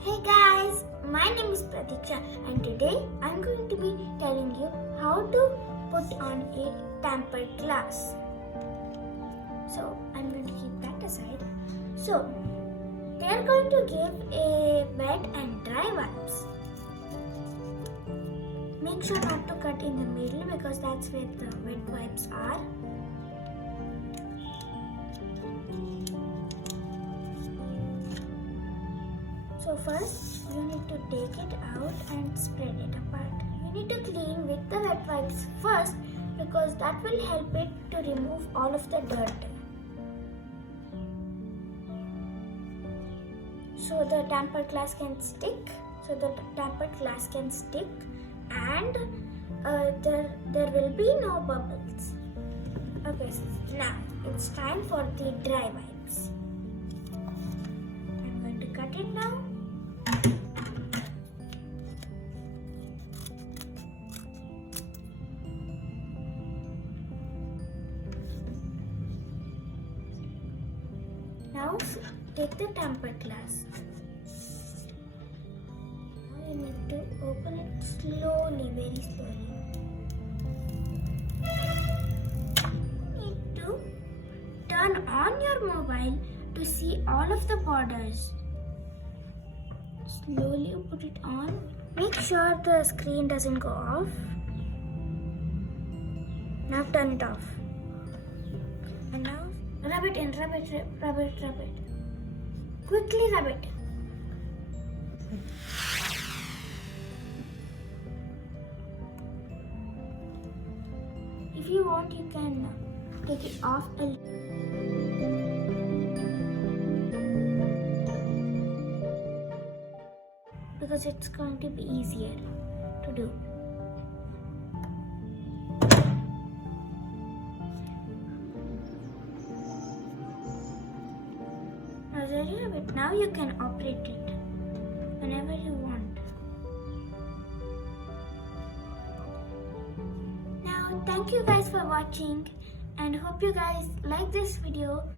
Hey guys, my name is Pratiksha and today I'm going to be telling you how to put on a tampered glass. So I'm going to keep that aside. So they are going to give a wet and dry wipes. Make sure not to cut in the middle because that's where the wet wipes are. So first you need to take it out and spread it apart. You need to clean with the wet wipes first because that will help it to remove all of the dirt. So the tampered glass can stick. And there will be no bubbles. Okay, so now it's time for the dry wipes. I'm going to cut it now. Now take the tampered glass. Now you need to open it slowly, very slowly. You need to turn on your mobile to see all of the borders. Slowly put it on. Make sure the screen doesn't go off. Now turn it off. And now rub it in, rub it. Quickly rub it. If you want, you can take it off a little. Because it's going to be easier to do. Now there you have it. Now you can operate it whenever you want. Now thank you guys for watching and hope you guys like this video.